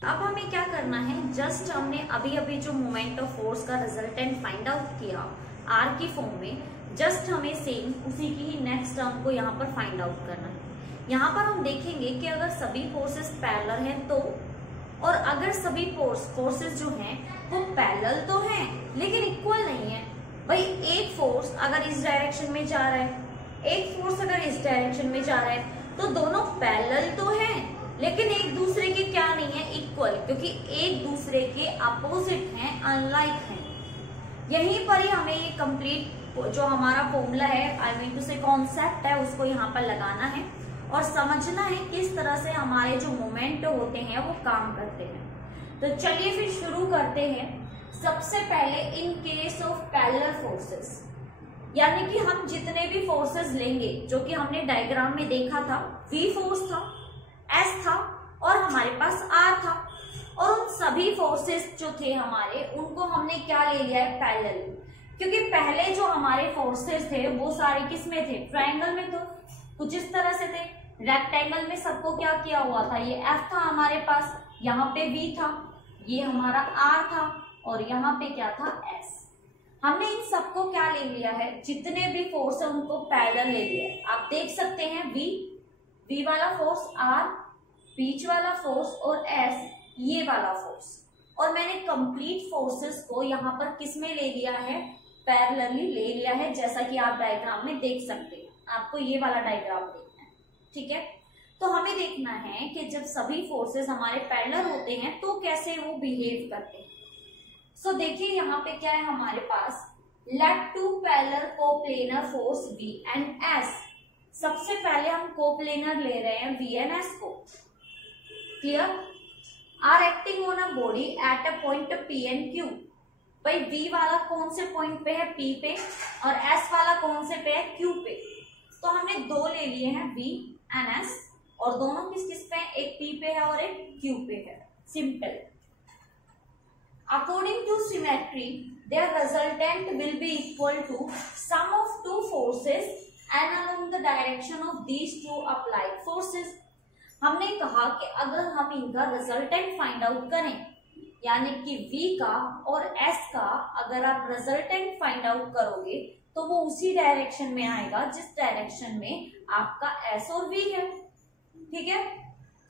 अब हमें क्या करना है, जस्ट हमने अभी अभी जो मोमेंट ऑफ फोर्स का रिजल्टेंट फाइंड आउट किया आर की फॉर्म में, जस्ट हमें सेम उसी की ही नेक्स्ट टर्म को यहाँ पर फाइंड आउट करना है। यहाँ पर हम देखेंगे कि अगर सभी फोर्सेस पैरेलल हैं तो, और अगर सभी फोर्सेस जो हैं वो पैरेलल तो हैं लेकिन इक्वल नहीं है। भाई एक फोर्स अगर इस डायरेक्शन में जा रहा है, एक फोर्स अगर इस डायरेक्शन में जा रहा है, तो दोनों पैरेलल तो हैं लेकिन एक दूसरे के क्या नहीं है, इक्वल, क्योंकि एक दूसरे के अपोजिट हैं, अनलाइक हैं। यहीं पर ही हमें ये कंप्लीट जो हमारा फॉर्मूला है, आई मीन टू से कॉन्सेप्ट है, उसको यहाँ पर लगाना है और समझना है किस तरह से हमारे जो मोमेंट होते हैं वो काम करते हैं। तो चलिए फिर शुरू करते हैं। सबसे पहले in case of parallel forces, यानी कि हम जितने भी फोर्सेस लेंगे, जो कि हमने डायग्राम में देखा था, V फोर्स था, S था और हमारे पास R था, और उन सभी फोर्सेस जो थे हमारे, उनको हमने क्या ले लिया है, पैरेलल। क्योंकि पहले जो हमारे फोर्सेस थे वो सारे किस में थे, ट्रायंगल में, तो कुछ इस तरह से थे। रेक्टेंगल में सबको क्या किया हुआ था, ये F था हमारे पास, यहाँ पे V था, ये हमारा R था और यहाँ पे क्या था, S। हमने इन सबको क्या ले लिया है, जितने भी फोर्स है उनको पैरेलल ले लिया है। आप देख सकते हैं V वाला फोर्स, R बीच वाला फोर्स और S ये वाला फोर्स, और मैंने कंप्लीट फोर्सेस को यहाँ पर किस में ले लिया है, पैरेलली ले लिया है, जैसा कि आप डायग्राम में देख सकते हैं। आपको ये वाला डायग्राम देखना है, ठीक है। तो हमें देखना है कि जब सभी फोर्सेस हमारे पैरेलल होते हैं तो कैसे वो बिहेव करते हैं। सो देखिए यहाँ पे क्या है हमारे पास, let two parallel coplanar force V and S। सबसे पहले हम कोप्लेनर ले रहे हैं V एंड S को, clear. Are acting on a body at a point P and Q। भाई V वाला कौन से पॉइंट पे है, P पे, और S वाला कौन से पे है, Q पे। तो हमने दो ले लिए हैं V एंड S, और दोनों किस किस पे है, एक P पे है और एक Q पे है। Simple. According to symmetry their resultant will be equal to sum of two forces and along the direction of these two applied forces. हमने कहा कि अगर हम इनका रिजल्टेंट फाइंड आउट करें, यानी कि V का और S का अगर आप रिजल्टेंट फाइंड आउट करोगे तो वो उसी डायरेक्शन में आएगा जिस डायरेक्शन में आपका S और V है, ठीक है।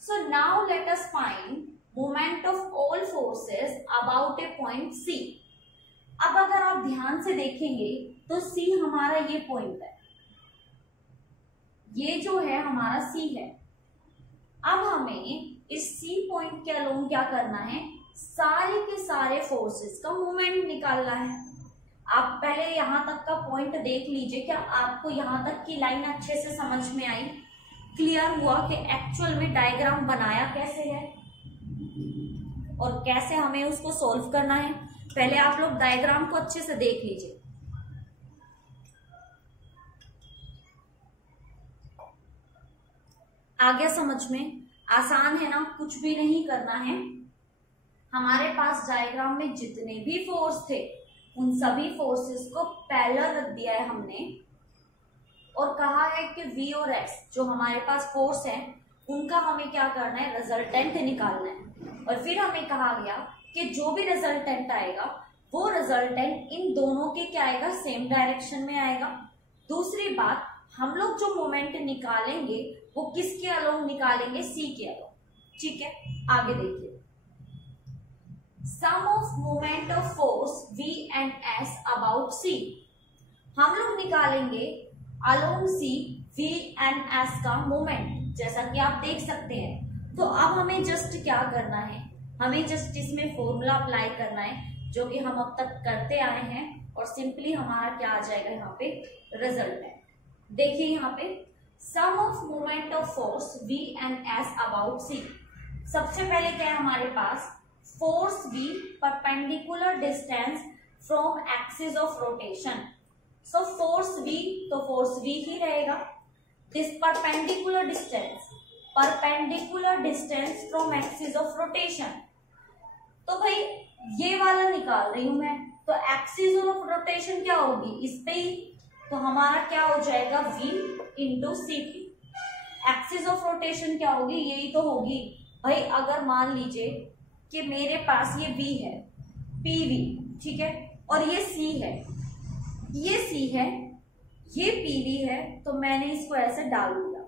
So now let us find moment of all forces about A point C। अब अगर आप ध्यान से देखेंगे तो C हमारा ये पॉइंट है, ये जो है हमारा C है। अब हमें इस C पॉइंट के अलोंग क्या करना है, सारे के सारे फोर्सेस का मोमेंट निकालना है। आप पहले यहां तक का पॉइंट देख लीजिए, क्या आपको यहां तक की लाइन अच्छे से समझ में आई, क्लियर हुआ कि एक्चुअल में डायग्राम बनाया कैसे है और कैसे हमें उसको सॉल्व करना है। पहले आप लोग डायग्राम को अच्छे से देख लीजिए। आ गया समझ में, आसान है ना, कुछ भी नहीं करना है। हमारे पास डायग्राम में जितने भी फोर्स थे उन सभी फोर्सेस को पैरेलल रख दिया है हमने, और कहा है कि V और S जो हमारे पास फोर्स है उनका हमें क्या करना है, रिजल्टेंट निकालना है। और फिर हमें कहा गया कि जो भी रिजल्टेंट आएगा वो रिजल्टेंट इन दोनों के क्या आएगा, सेम डायरेक्शन में आएगा। दूसरी बात, हम लोग जो मोमेंट निकालेंगे वो किसके अलोंग निकालेंगे, C के अलोंग, ठीक है। आगे देखिए, sum of moment of force V and S about C। हम लोग निकालेंगे along C V and S का मोमेंट, जैसा कि आप देख सकते हैं। तो अब हमें जस्ट क्या करना है, हमें जस्ट इसमें फॉर्मूला अप्लाई करना है जो कि हम अब तक करते आए हैं, और सिंपली हमारा क्या आ जाएगा यहाँ पे, रिजल्टेंट। देखिए यहाँ पे sum of moment of force V and S about C। सबसे पहले क्या है हमारे पास, force V perpendicular distance from axis of rotation. So force V, तो फोर्स V ही रहेगा। This perpendicular distance from axis of rotation. तो भाई ये वाला निकाल रही हूं मैं, तो एक्सिस ऑफ रोटेशन क्या होगी, इस पे ही, तो हमारा क्या हो जाएगा v into C P. Axis of rotation क्या होगी, यही तो होगी भाई। अगर मान लीजिए कि मेरे पास ये v है, pv, ठीक है, और ये c है, ये c है, ये pv है, तो मैंने इसको ऐसे डाल दिया,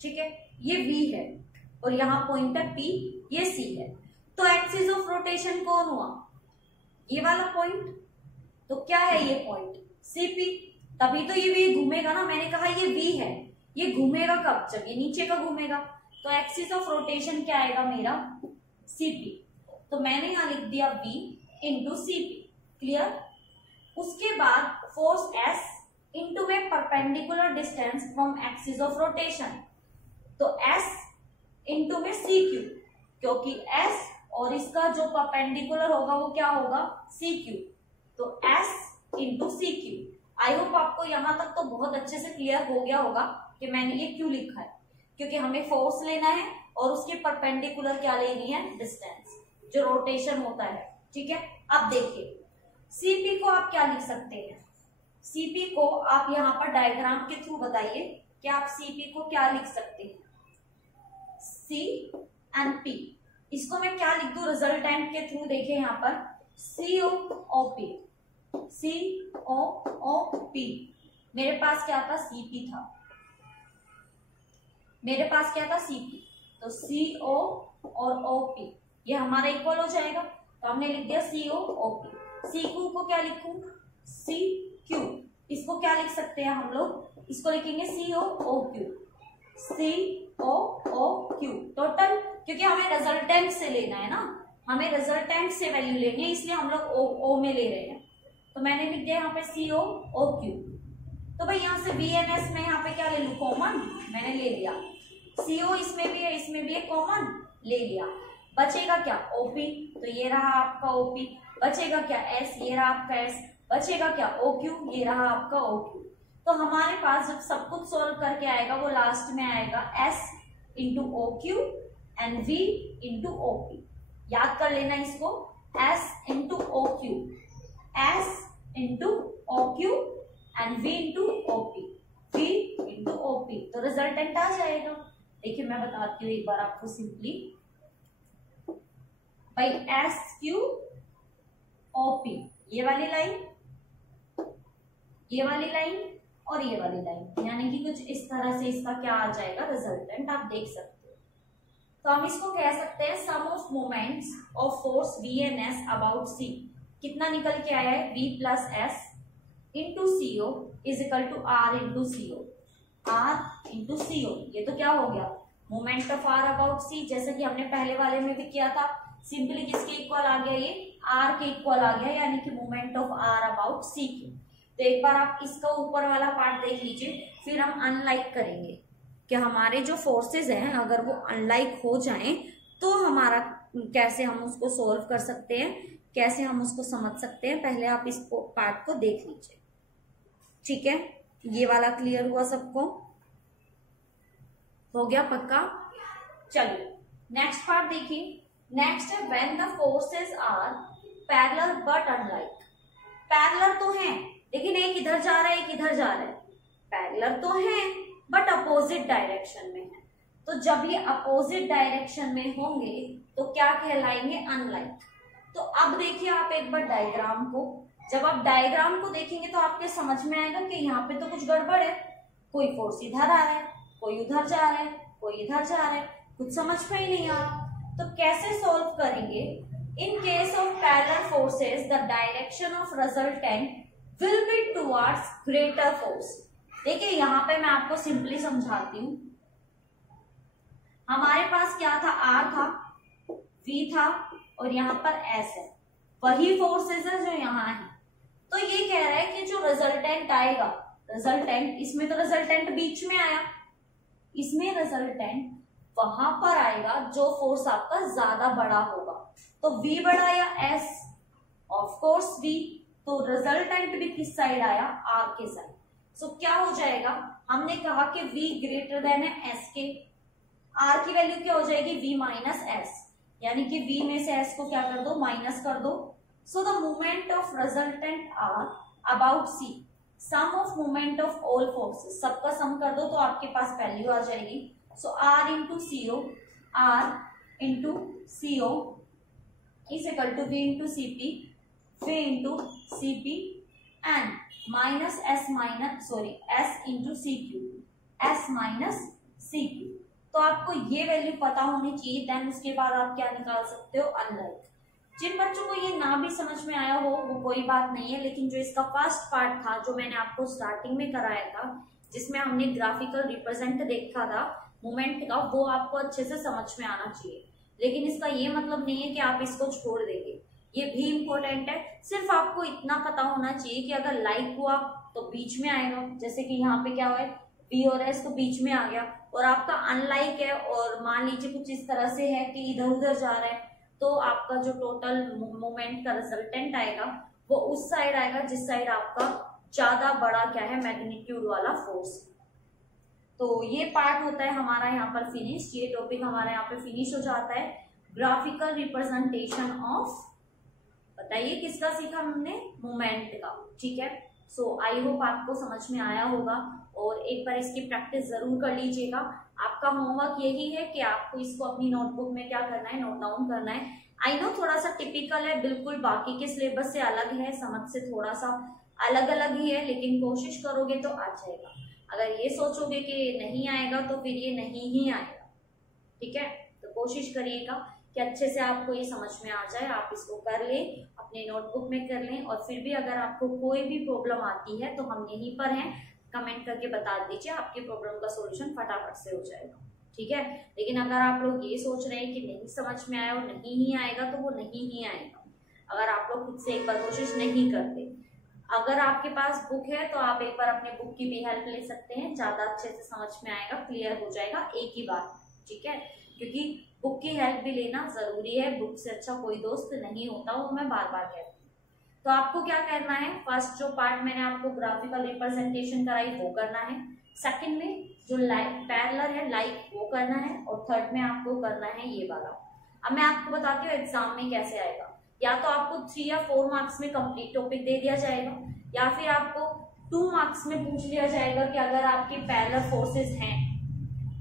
ठीक है, ये v है और यहाँ पॉइंट है p, ये c है, तो एक्सिस ऑफ रोटेशन कौन हुआ, ये वाला पॉइंट। तो क्या है ये पॉइंट, cp, तभी तो ये v घूमेगा ना। मैंने कहा ये v है, ये घूमेगा कब, जब ये नीचे का घूमेगा। तो एक्सिस ऑफ रोटेशन क्या आएगा मेरा, cp। तो मैंने यहां लिख दिया v इंटू cp, क्लियर। उसके बाद फोर्स s इंटू में perpendicular distance from axis of rotation, तो s इंटू में cq, क्योंकि s और इसका जो परपेंडिकुलर होगा वो क्या होगा, cq, तो s into cq। I hope आपको यहां तक तो बहुत अच्छे से क्लियर हो गया होगा कि मैंने ये क्यों लिखा है, क्योंकि हमें फोर्स लेना है और उसके परपेंडिकुलर क्या लेनी है, डिस्टेंस, जो रोटेशन होता है, ठीक है। अब देखिए cp को आप क्या लिख सकते हैं, cp को आप यहाँ पर डायग्राम के थ्रू बताइए कि आप cp को क्या लिख सकते हैं, c एंड p। इसको मैं क्या लिख दूं रिजल्टेंट के थ्रू, देखिए यहाँ पर COP, मेरे पास क्या था, cp था, मेरे पास क्या था, cp, तो CO और OP ये हमारा इक्वल हो जाएगा, तो हमने लिख दिया COOP। CQ को क्या लिखूं, CQ, इसको क्या लिख सकते हैं हम लोग, इसको लिखेंगे COOQ, COOQ टोटल, क्योंकि हमें रिजल्टेंट से लेना है ना, हमें रिजल्टेंट से वैल्यू लेनी है, इसलिए हम लोग O में ले रहे हैं। तो मैंने लिख दिया यहाँ पे COOQ। तो भाई यहाँ से VNS में यहाँ पे क्या ले लूं, कॉमन, मैंने ले लिया। CO इसमें भी है, इसमें भी है, कॉमन ले लिया। बचेगा क्या, OP, तो ये रहा आपका OP। बचेगा क्या, S, ये रहा आपका S। बचेगा क्या, OQ, ये रहा आपका OQ। तो हमारे पास जब सब कुछ सोल्व करके आएगा वो लास्ट में आएगा S into OQ and V into OP। याद कर लेना इसको, S into OQ, S into OQ and V into OP, V into OP, तो रिजल्टेंट आ जाएगा। देखिए मैं बताती हूँ एक बार आपको सिंपली, भाई SQOP, ये वाली लाइन, ये वाली लाइन और ये वाली लाइन, यानी कि कुछ इस तरह से इसका क्या आ जाएगा, रिजल्टेंट आप देख सकते हो। तो हम इसको कह सकते हैं sum of moments of force VNS about C। कितना निकल के आया है, V plus S into CO is equal to R into CO, R into CO। ये तो क्या हो गया, moment of R about C, जैसे कि हमने पहले वाले में भी किया था। सिंपली किसके इक्वल आ गया, ये R के इक्वल आ गया, यानी कि moment of R about C की। तो एक बार आप इसका ऊपर वाला पार्ट देख लीजिए, फिर हम अनलाइक करेंगे कि हमारे जो फोर्सेस हैं अगर वो अनलाइक हो जाएं तो हमारा कैसे हम उसको सोल्व कर सकते हैं, कैसे हम उसको समझ सकते हैं। पहले आप इस पार्ट को देख लीजिए, ठीक है। ये वाला क्लियर हुआ सबको, हो गया पक्का। चलिए नेक्स्ट पार्ट देखिए। नेक्स्ट है when the forces are parallel but unlike. Parallel तो हैं लेकिन एक इधर जा रहा है एक इधर जा रहा है, पैरेलल तो है बट अपोजिट डायरेक्शन में है। तो जब ये अपोजिट डायरेक्शन में होंगे तो क्या कहलाएंगे, अनलाइक। तो अब देखिए आप एक बार डायग्राम को, जब आप डायग्राम को देखेंगे तो आपके समझ में आएगा कि यहाँ पे तो कुछ गड़बड़ है, कोई फोर्स इधर आ रहा है, कोई उधर जा रहा है, कोई इधर जा रहा है, कुछ समझ में ही नहीं आ रहा। तो कैसे सॉल्व करेंगे, in case of parallel forces the direction of resultant will be towards greater force. देखिए यहाँ पे मैं आपको सिंपली समझाती हूँ। हमारे पास क्या था, R था, V था और यहाँ पर S है, वही फोर्सेस है जो यहाँ है। तो ये कह रहा है कि जो रिजल्टेंट आएगा, रिजल्टेंट, इसमें तो रिजल्टेंट बीच में आया, इसमें रिजल्टेंट वहां पर आएगा जो फोर्स आपका ज्यादा बड़ा होगा। तो V बड़ा या S, ऑफ कोर्स V, तो रिजल्टेंट भी किस साइड आया, R के साइड। सो क्या हो जाएगा, हमने कहा कि v ग्रेटर देन है s के, r की वैल्यू क्या हो जाएगी v माइनस s, यानी कि v में से s को क्या कर दो, माइनस कर दो। So the moment of resultant r about c, sum of moment of all forces, सबका सम कर दो तो आपके पास वैल्यू आ जाएगी। So r into CO, r into CO is equal to v into CP, v into CP and minus s minus s into C Q, s minus C Q. तो आपको ये वैल्यू पता होनी चाहिए, देन उसके बाद आप क्या निकाल सकते हो, अनलाइक। जिन बच्चों को ये ना भी समझ में आया हो वो कोई बात नहीं है, लेकिन जो इसका फर्स्ट पार्ट था जो मैंने आपको स्टार्टिंग में कराया था, जिसमें हमने ग्राफिकल रिप्रेजेंट देखा था मोमेंट का, वो आपको अच्छे से समझ में आना चाहिए। लेकिन इसका ये मतलब नहीं है कि आप इसको छोड़ देंगे, ये भी इम्पोर्टेंट है। सिर्फ आपको इतना पता होना चाहिए कि अगर लाइक हुआ तो बीच में आएगा, जैसे कि यहाँ पे क्या हुआ है, बी और एस तो बीच में आ गया, और आपका अनलाइक है और मान लीजिए कुछ इस तरह से है कि इधर उधर जा रहा है, तो आपका जो टोटल मोमेंट का रिजल्टेंट आएगा वो उस साइड आएगा जिस साइड आपका ज्यादा बड़ा क्या है, मैग्नीट्यूड वाला फोर्स। तो ये पार्ट होता है हमारा यहाँ पर फिनिश, ये टॉपिक हमारा यहाँ पे फिनिश हो जाता है। ग्राफिकल रिप्रेजेंटेशन ऑफ, बताइए किसका सीखा हमने, मोमेंट का, ठीक है। सो आई होप आपको समझ में आया होगा, और एक बार इसकी प्रैक्टिस जरूर कर लीजिएगा। आपका होमवर्क यही है कि आपको इसको अपनी नोटबुक में क्या करना है, नोट डाउन करना है। आई नो थोड़ा सा टिपिकल है, बिल्कुल बाकी के सिलेबस से अलग है, समझ से थोड़ा सा अलग अलग ही है, लेकिन कोशिश करोगे तो आ जाएगा। अगर ये सोचोगे कि नहीं आएगा तो फिर ये नहीं ही आएगा, ठीक है। तो कोशिश करिएगा कि अच्छे से आपको ये समझ में आ जाए, आप इसको कर लें, अपने नोटबुक में कर लें। और फिर भी अगर आपको कोई भी प्रॉब्लम आती है तो हम यहीं पर हैं, कमेंट करके बता दीजिए, आपकी प्रॉब्लम का सॉल्यूशन फटाफट से हो जाएगा, ठीक है। लेकिन अगर आप लोग ये सोच रहे हैं कि नहीं समझ में आया और नहीं ही आएगा, तो वो नहीं ही आएगा अगर आप लोग खुद से एक बार कोशिश नहीं करते। अगर आपके पास बुक है तो आप एक बार अपने बुक की भी हेल्प ले सकते हैं, ज्यादा अच्छे से समझ में आएगा, क्लियर हो जाएगा एक ही बार, ठीक है। क्योंकि बुक की हेल्प भी लेना जरूरी है, बुक से अच्छा कोई दोस्त नहीं होता, वो मैं बार बार कहती हूँ। तो आपको क्या करना है, फर्स्ट जो पार्ट मैंने आपको ग्राफिकल रिप्रेजेंटेशन कराई वो करना है, सेकंड में जो पैरेलल है लाइक वो करना है, और थर्ड में आपको करना है ये वाला। अब मैं आपको बताती हूँ एग्जाम में कैसे आएगा। या तो आपको 3 या 4 मार्क्स में कंप्लीट टॉपिक दे दिया जाएगा, या फिर आपको 2 मार्क्स में पूछ लिया जाएगा कि अगर आपके पैरेलल फोर्सेस हैं,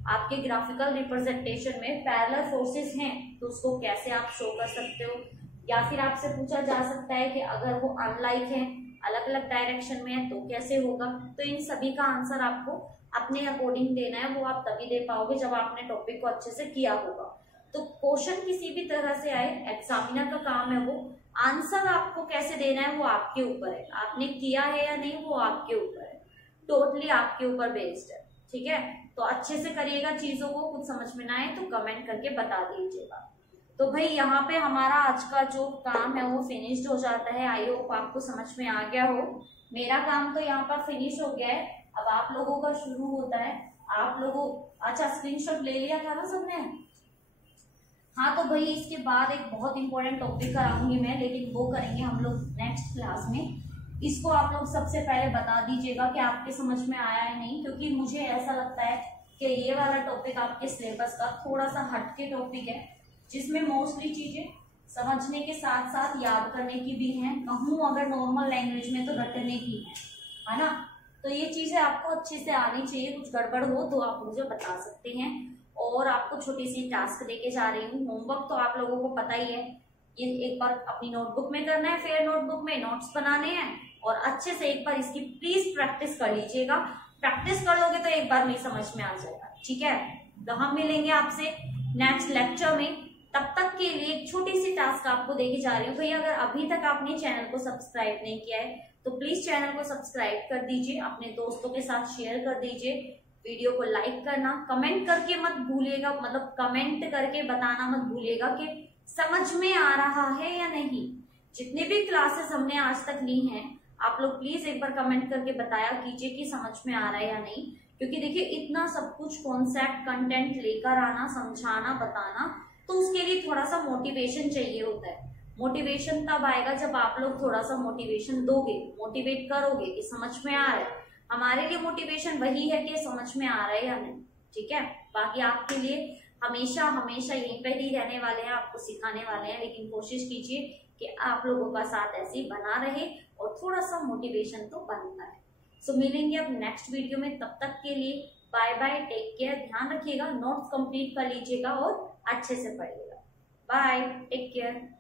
आपके ग्राफिकल रिप्रेजेंटेशन में पैरेलल फोर्सेस हैं तो उसको कैसे आप शो कर सकते हो। या फिर आपसे पूछा जा सकता है कि अगर वो अनलाइक है, अलग अलग डायरेक्शन में है तो कैसे होगा। तो इन सभी का आंसर आपको अपने अकॉर्डिंग देना है, वो आप तभी दे पाओगे जब आपने टॉपिक को अच्छे से किया होगा। तो क्वेश्चन किसी भी तरह से आए, एग्जामिनर का काम है वो, आंसर आपको कैसे देना है वो आपके ऊपर है, आपने किया है या नहीं वो आपके ऊपर है, टोटली आपके ऊपर बेस्ड है, ठीक है। तो अच्छे से करिएगा चीजों को, कुछ समझ में ना आए तो कमेंट करके बता दीजिएगा। तो भाई यहाँ पे हमारा आज का जो काम है वो फिनिश्ड हो जाता है। आई होप आपको समझ में आ गया हो। मेरा काम तो यहाँ पर फिनिश हो गया है, अब आप लोगों का शुरू होता है। आप लोगों, अच्छा स्क्रीनशॉट ले लिया था ना सबने? हाँ, तो भाई इसके बाद एक बहुत इंपॉर्टेंट टॉपिक कराऊंगी मैं, लेकिन वो करेंगे हम लोग नेक्स्ट क्लास में। इसको आप लोग सबसे पहले बता दीजिएगा कि आपके समझ में आया है नहीं, क्योंकि मुझे ऐसा लगता है कि ये वाला टॉपिक आपके सिलेबस का थोड़ा सा हटके टॉपिक है, जिसमें मोस्टली चीजें समझने के साथ साथ याद करने की भी हैं, कहूँ अगर नॉर्मल लैंग्वेज में तो रटने की है ना। तो ये चीजें आपको अच्छे से आनी चाहिए, कुछ गड़बड़ हो तो आप मुझे बता सकते हैं। और आपको छोटी सी टास्क देके जा रही हूँ। होमवर्क तो आप लोगों को पता ही है, ये एक बार अपनी नोटबुक में करना है, फिर नोटबुक में नोट्स बनाने हैं, और अच्छे से एक बार इसकी प्लीज प्रैक्टिस कर लीजिएगा। प्रैक्टिस कर लोगे तो एक बार में समझ में आ जाएगा, ठीक है। तो हम मिलेंगे आपसे नेक्स्ट लेक्चर में, तब तक के लिए एक छोटी सी टास्क आपको देके जा रही हूँ। भैया अगर अभी तक आपने चैनल को सब्सक्राइब नहीं किया है तो प्लीज चैनल को सब्सक्राइब कर दीजिए, अपने दोस्तों के साथ शेयर कर दीजिए, वीडियो को लाइक करना, कमेंट करके मत भूलिएगा, मतलब कमेंट करके बताना मत भूलिएगा कि समझ में आ रहा है या नहीं। जितने भी क्लासेस हमने आज तक ली हैं आप लोग प्लीज एक बार कमेंट करके बताया कीजिए कि समझ में आ रहा है या नहीं। क्योंकि देखिए इतना सब कुछ कॉन्सेप्ट कंटेंट लेकर आना, समझाना, बताना, तो उसके लिए थोड़ा सा मोटिवेशन चाहिए होता है। मोटिवेशन तब आएगा जब आप लोग थोड़ा सा मोटिवेशन दोगे, मोटिवेट करोगे कि समझ में आ रहा है। हमारे लिए मोटिवेशन वही है कि समझ में आ रहा है या नहीं, ठीक है। बाकी आपके लिए हमेशा हमेशा यहीं पे ही रहने वाले हैं, आपको सिखाने वाले हैं, लेकिन कोशिश कीजिए कि आप लोगों का साथ ऐसे ही बना रहे और थोड़ा सा मोटिवेशन तो बनता है। सो मिलेंगे अब नेक्स्ट वीडियो में, तब तक के लिए बाय बाय, टेक केयर, ध्यान रखिएगा, नोट्स कंप्लीट कर लीजिएगा और अच्छे से पढ़िएगा। Bye, take care.